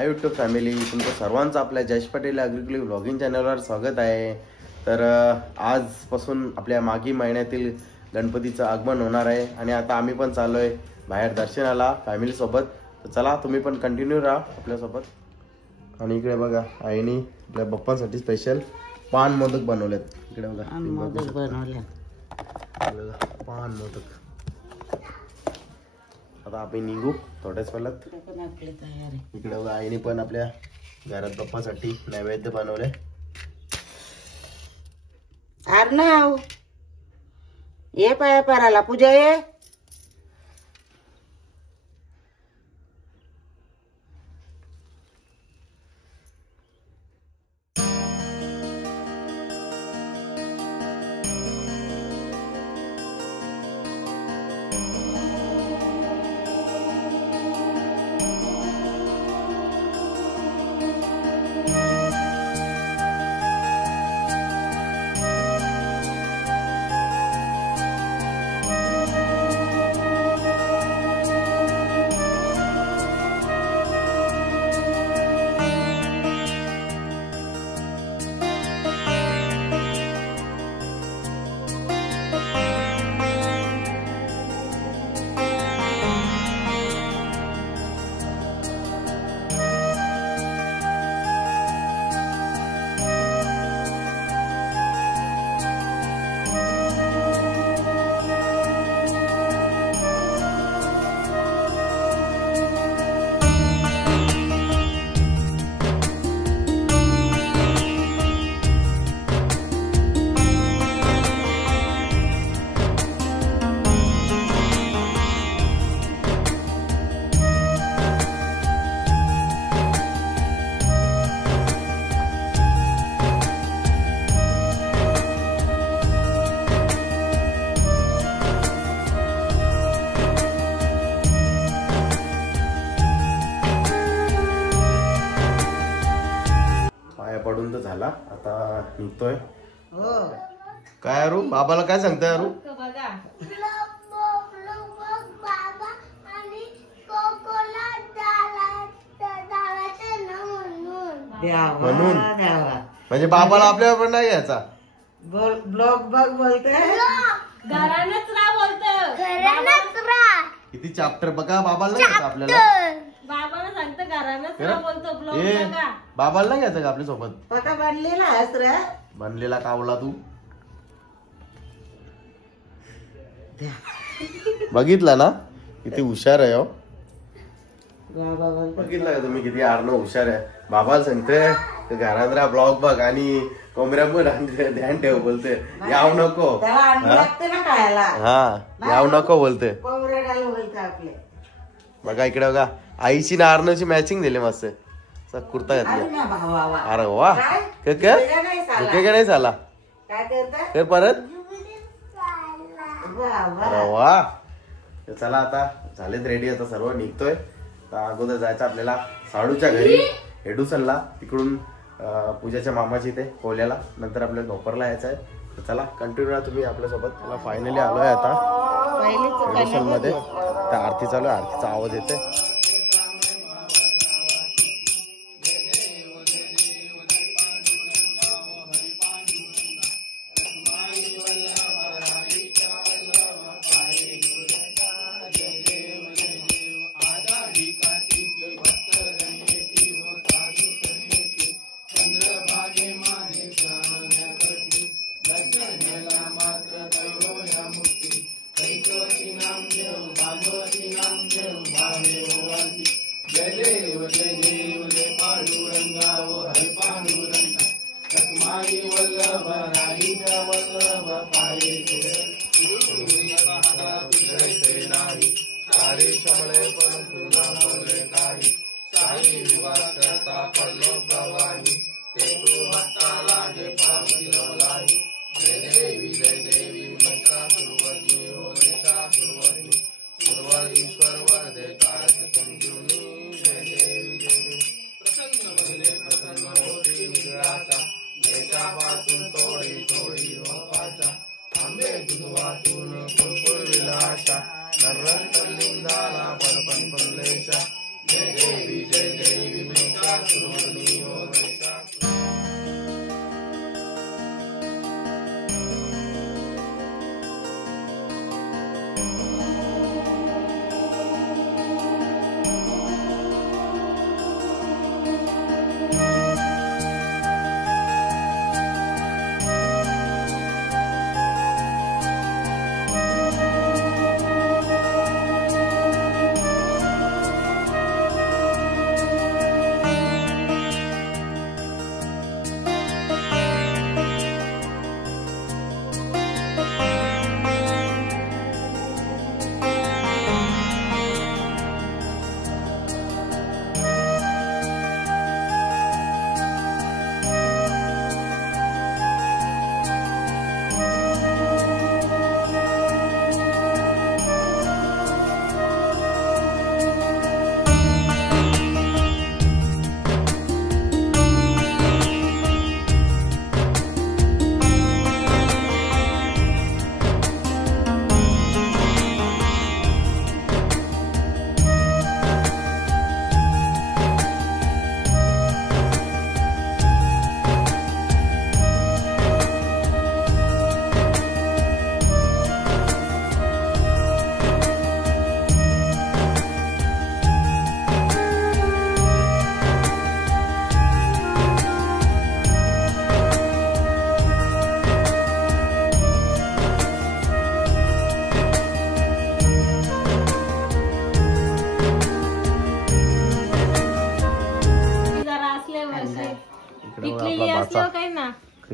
Hi YouTube family, तुमचं सर्वांचं आपल्या जयेश पटेल ॲग्रिकल्चर व्लॉगिंग चॅनलवर स्वागत आहे. तर आजपासून आपल्या मागी महिन्यातील गणपतीचं आगमन होणार आहे आणि आता आम्ही पण चाललो आहे बाहेर दर्शनाला फॅमिलीसोबत. तर चला तुम्ही पण कंटिन्यू राहा आपल्यासोबत. आणि इकडे बघा आईने आपल्या बाप्पांसाठी स्पेशल पान मोदक बनवलेत. इकडे बघा मोदक बनवले, पान मोदक. आता आपण निघू थोड्याच वेळात. इकडे बघा आईने पण आपल्या घरात बाप्पासाठी नैवेद्य बनवले. अर्णव ये पाया पाराला पूजा ये. पडून तर झाला, आता निघतोय. हो काय अरू बाबाला काय सांगताय अरू? म्हणून म्हणजे बाबाला आपल्यावर पण नाही घ्यायचा. ब्लॉग बघ बोलते घरानच राह बोलत. किती चॅप्टर बघा बाबाला नाही घ्यायचं आपल्याला. बाबाला सांगतो घरानच राह बोलतो. ब्लॉग बघा. बाबाला नाही घ्यायचं का आपल्या सोबत? पका बनलेला आहेस रे. बनलेला कावला तू बघितला ना किती हुशार आहे. हो बघितलं का तुम्ही किती आर्नो हुशार आहे. बाबाला सांगते घरात राहा ब्लॉग बघ आणि कोंबड्यावर ध्यान ठेव बोलते. याव नको हा याव नको बोलते. बघा इकडे बघा आईची ना आर्नोची मॅचिंग दिली मस्त कुर्ता घातला. अरे वा काय नाही झाला तर परत. अरे वा चला आता झालेत रेडी. आता सर्व निघतोय. अगोदर जायचं आपल्याला साडूच्या घरी हेडूसनला, तिकडून पूजाच्या मामाची इथे कोल्याला, नंतर आपल्याला भोपरला यायचं आहे. तर चला कंटिन्यू राहा तुम्ही आपल्यासोबत. मला फायनली आलोय आता हेडूसन मध्ये. त्या आरती चालू आहे, आरतीचा आवाज येते. नर्रंतलिंगाला परपन पल्लेशा जय देवी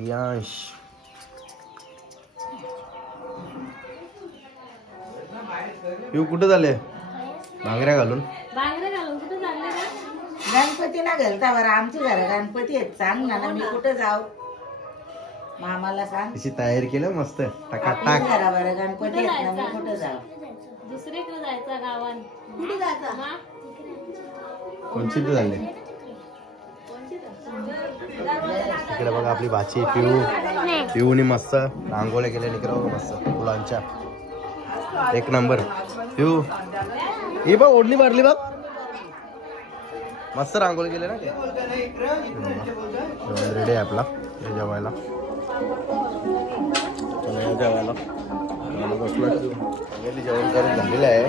क्रियांश येऊ कुठं झाले भांगऱ्या घालून कुठे चालले गणपतीला घालता बरं आमची घर गणपती आहेत सांग ना मी कुठे जाऊ मामाला सांग तशी तयारी केलं मस्त टाकाटाक घरा बरं गणपती आहेत ना मी कुठे जाऊ दुसरीकडे जायचं गावात कुठे जायचं कोणची ते झाले इकडे बघा आपली भाची पिऊनी मस्त रांगोळ्या केल्या निकरा बघा मस्त फुलांच्या एक नंबर पिऊ हे बघ ओढणी भरली बघ मस्त रांगोळी केली ना रेडी आहे आपला जेवायला जेवायला जेवण करून झालेलं आहे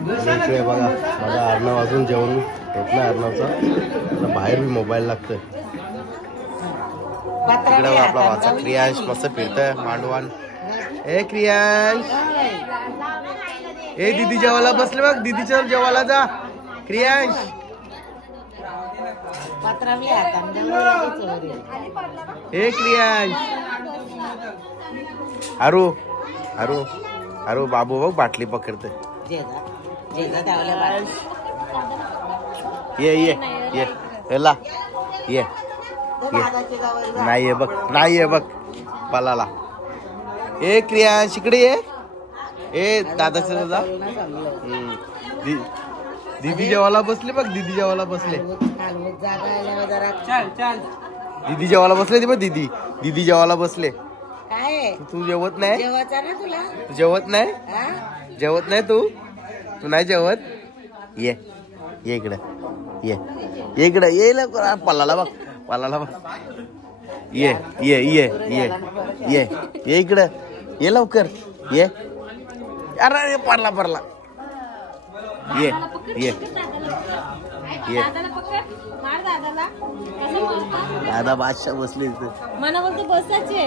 इकडे बघा माझा अर्णव अजून जेवण होत नाही अर्णवचा बाहेर मी मोबाईल लागतोय इकडे आपला वाचा क्रियांश मस्त फिरतोय मांडवान ए क्रियांश ए दीदी जेवायला बसले बघ दीदीच्या जेवायला जा क्रियांश ए क्रियांश अरू अरू अरू बाबू बघ बाटली पकडते ये ये ये एला ये नाही ये बघ नाही ये बघ पलाला ए क्रियांश इकडे ये ए दादाचं दादा दीदी जेवायला बसले बघ दीदी जेवायला बसले दीदी जेवायला बसले बघ दीदी दीदी जेवायला बसले काय तू जेवत नाही जेवायचा ना तुला तू जेवत नाही जेवत नाही तू तू नाही जेवत ये ये इकडे ये इकडे ये लवकर पल्लाला बघ पल्लाला बघ ये ये ये ये ये ये इकडे ये लवकर ये अरे पडला पडला ये ये ये दादा बादशाह बसले इथे मला बोलतो बसायचे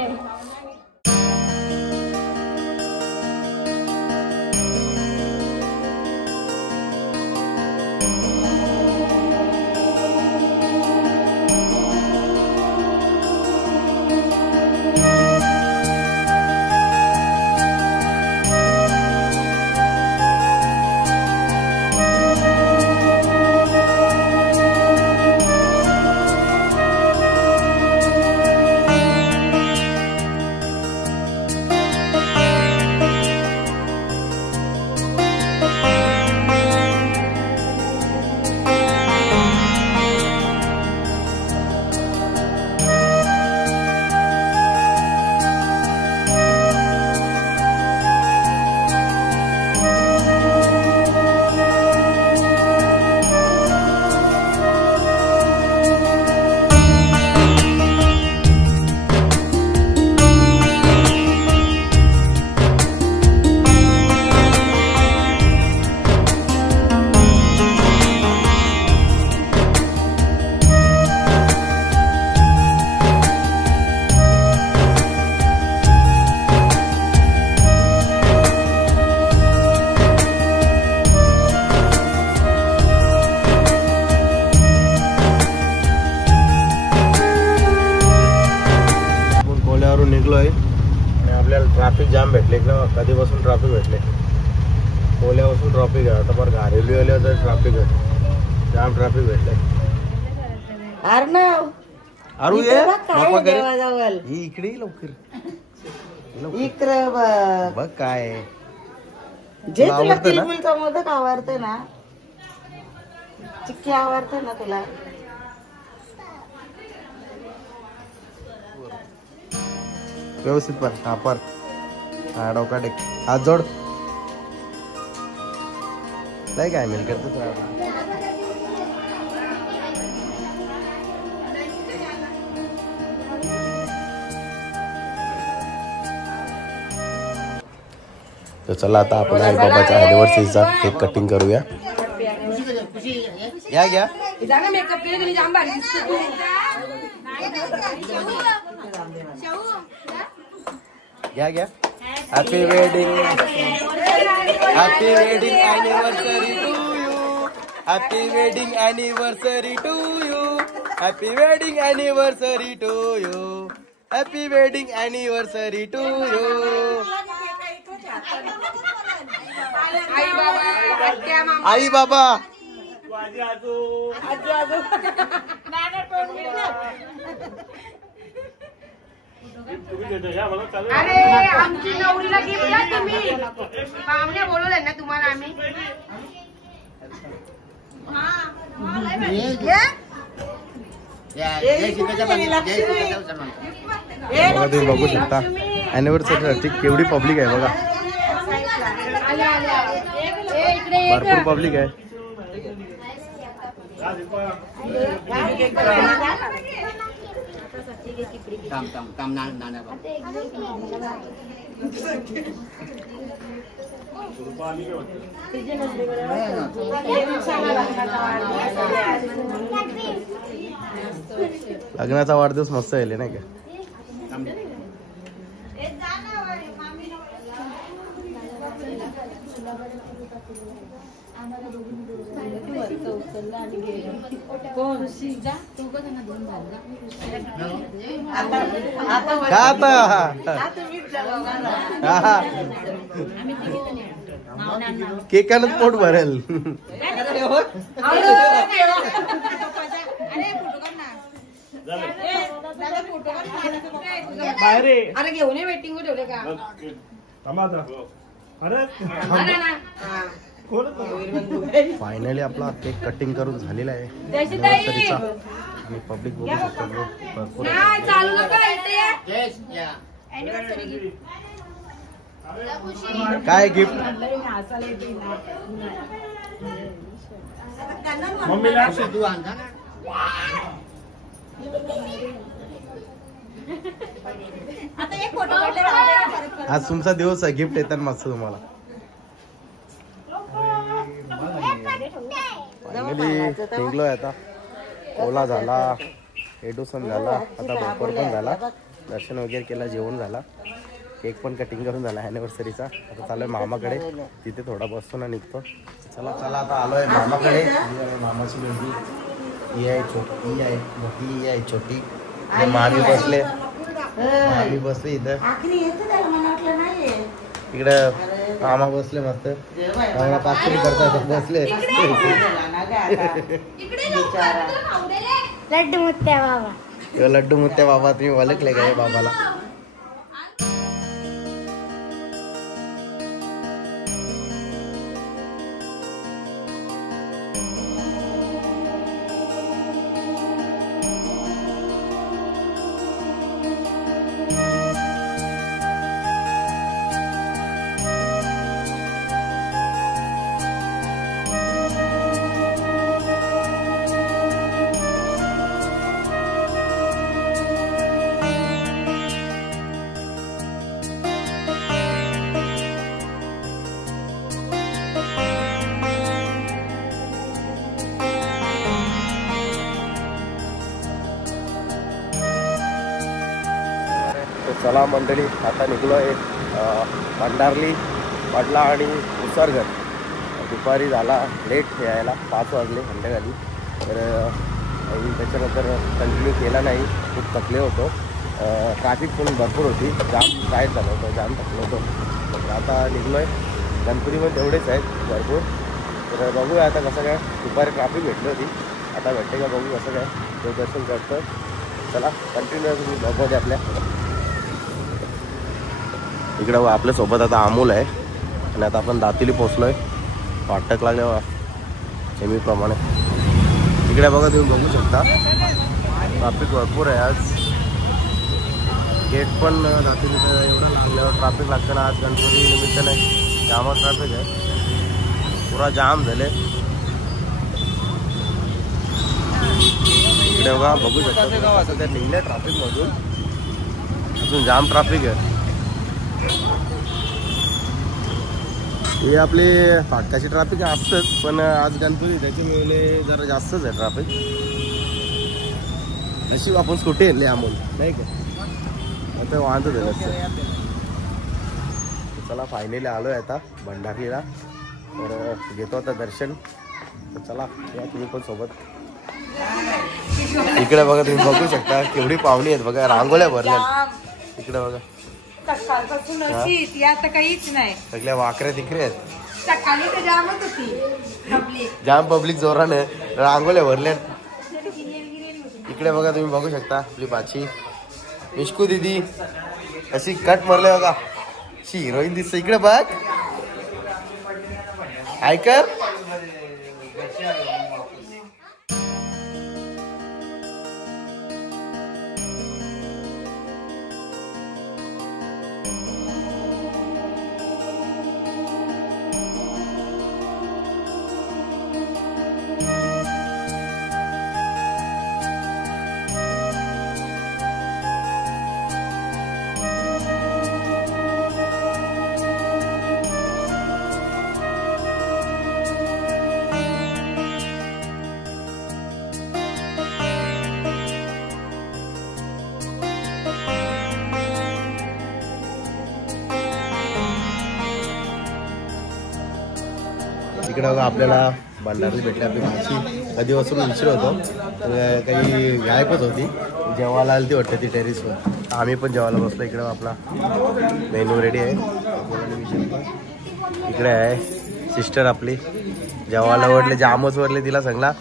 निघलोय आणि आपल्याला ट्रॅफिक जाम भेटले कधीपासून ट्रॅफिक भेटले कोल्यापासून ट्रॅफिक आहे आता बरं घारेली आले तर ट्रॅफिक आहे जाम ट्रॅफिक भेटले अर्णव अरू ये ही इकडे लवकर इकडे बघ काय जे तुला तिळगुळचा मोदक आवडते ना चिक्की आवडते ना तुला व्यवस्थित पर हा पर हा डोका टेक हात जोड नाही काय मिल करतो तर चला आता आपण आई बाबाच्या अॅनिव्हर्सरीचा केक कटिंग करूया घ्या घ्या घ्या घ्या happy wedding anniversary to you happy wedding anniversary to you happy wedding anniversary to you happy wedding anniversary to you. आई बाबा अरे आमची नवरीला गिफ्ट द्या तुम्ही. पाहुणे बोलवले ना तुम्हाला आम्ही. बघा तुम्ही बघू शकता अॅनिव्हर्सरीसाठी केवढी पब्लिक आहे बघा. भरपूर पब्लिक आहे. लग्नाचा वाढदिवस मस्त आहे नाही का. केकानच पोट भरेल. अरे घेऊन वेटिंग वर ठेवले का. फायनली आपला केक कटिंग करून झालेला आहे अॅनिव्हर्सरीचा. आणि पब्लिक बघू शकतो भरपूर. काय गिफ्ट मम्मीला आज तुमचा दिवस आहे. गिफ्ट येतात मस्त तुम्हाला. फायनली निघलोय आता. ओला झाला, एडुसन झाला, आता बरोबर पण झाला. दर्शन वगैरे केला, जेवण झाला, केक पण कटिंग करून झाला अॅनिव्हर्सरीचा. आता चालू आहे मामाकडे. तिथे थोडा बसतो ना निघतो. चला चला आता आलोय मामाकडे. मामाची मुलगी ही आहे, छोटी आहे, मोठी आहे, छोटी. मामी बसले, मामी बसले इथं. इकडे मामा बसले मस्त. पाचशे करतात बसले. लड्डू मुत्या बाबा. लड्डू मुत्या बाबा तुम्ही ओळखले का बाबाला. चला मंडळी आता निघलो आहे भंडारली, वडला आणि उसरगड. दुपारी झाला लेट यायला, 5 वाजले संध्याकाळी. तर त्याच्यानंतर कंटिन्यू केला नाही, खूप थकले होतो. ट्रॅफिक पण भरपूर होती, जाम टाईट झालं होतं, जाम थकलो होतो. तर आता निघलो आहे. गणपती पण तेवढेच आहेत भरपूर. तर बघूया आता कसं काय. दुपारी ट्रॅफिक भेटली होती, आता भेटते का बघू कसं काय. देवदर्शन करतो. चला कंटिन्यू तुम्ही बघू आपल्या. इकडं आपल्यासोबत आता अमोल आहे. आणि आता आपण दातिली पोचलो आहे. वाटक लागल्या नेहमीप्रमाणे. इकडे बघा तुम्ही बघू शकता ट्रॅफिक भरपूर आहे आज. गेट पण दातिलीचं एवढं लागल्यावर ट्रॅफिक लागतं ना. आज गणपती निमित्ताने जामच ट्रॅफिक आहे, पुरा जाम झाले. इकडे बघा बघू शकता असं त्या निघल्या ट्रॅफिकमधून. अजून जाम ट्रॅफिक आहे. हे आपले फाटकाची ट्रॅफिक असतंच, पण आज गणपती त्याच्यामुळे जरा जास्तच आहे ट्रॅफिक. अशी आपण स्कूटी आणली अमोल नाही का, आता वाहन झालं असतं. चला फायनली आलो आहे आता भंडारीला. तर घेतो आता दर्शन. तर चला या तुम्ही पण सोबत. इकडे बघा तुम्ही बघू शकता केवढी पाहुणी आहेत बघा, रांगोळ्या भरल्या इकडे बघा. सकाळपासून अशी ती आता काहीच नाही. सगळ्या वाकऱ्या तिकडे आहेत. सकाळी तर जामच होती पब्लिक. जाम पब्लिक जोराने रांगोळ्या भरल्या. इकडे बघा तुम्ही बघू शकता आपली बाची मिश्कू दीदी अशी कट मारले बघा, अशी हिरोईन दिसते. इकडे बघ ऐकर. इकडे बघा आपल्याला भंडारी भेटली आपली भाची. कधीपासून विचार होतो काही गायबच होती, जेवायला आली ती वाटतं ती टेरिसवर. आम्ही पण जेवायला बसलो. इकडे आपला मेनू रेडी आहे. इकडे आहे सिस्टर आपली जेवायला वडले, जामच वरले. तिला सांगला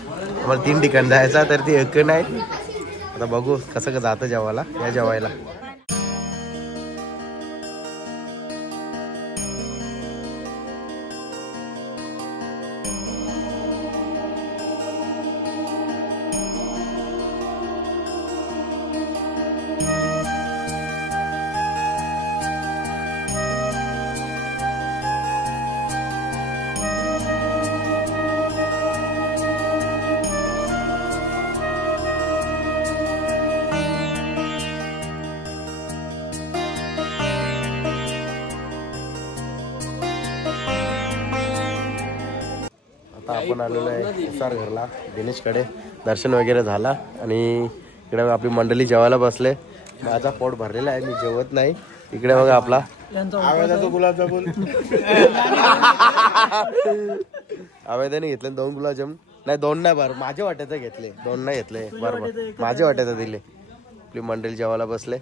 मला 3 ठिकाण जायचा तर ती एक नाही. आता बघू कसं जातं जेवायला. या जेवायला आता आपण आलेलो आहे SR घरला दिनेशकडे. दर्शन वगैरे झाला आणि इकडे आपली मंडळी जेवायला बसले. माझा पोट भरलेला आहे, मी जेवत नाही. इकडे बघा आपला आवेदा गुलाबजामुन आवेदाने घेतले 2 गुलाबजामुन. नाही 2 नाही बरं, माझ्या वाट्याचं घेतले. 2 नाही घेतले बरोबर, माझ्या वाट्याचं दिले. आपली मंडळी जेवायला बसले.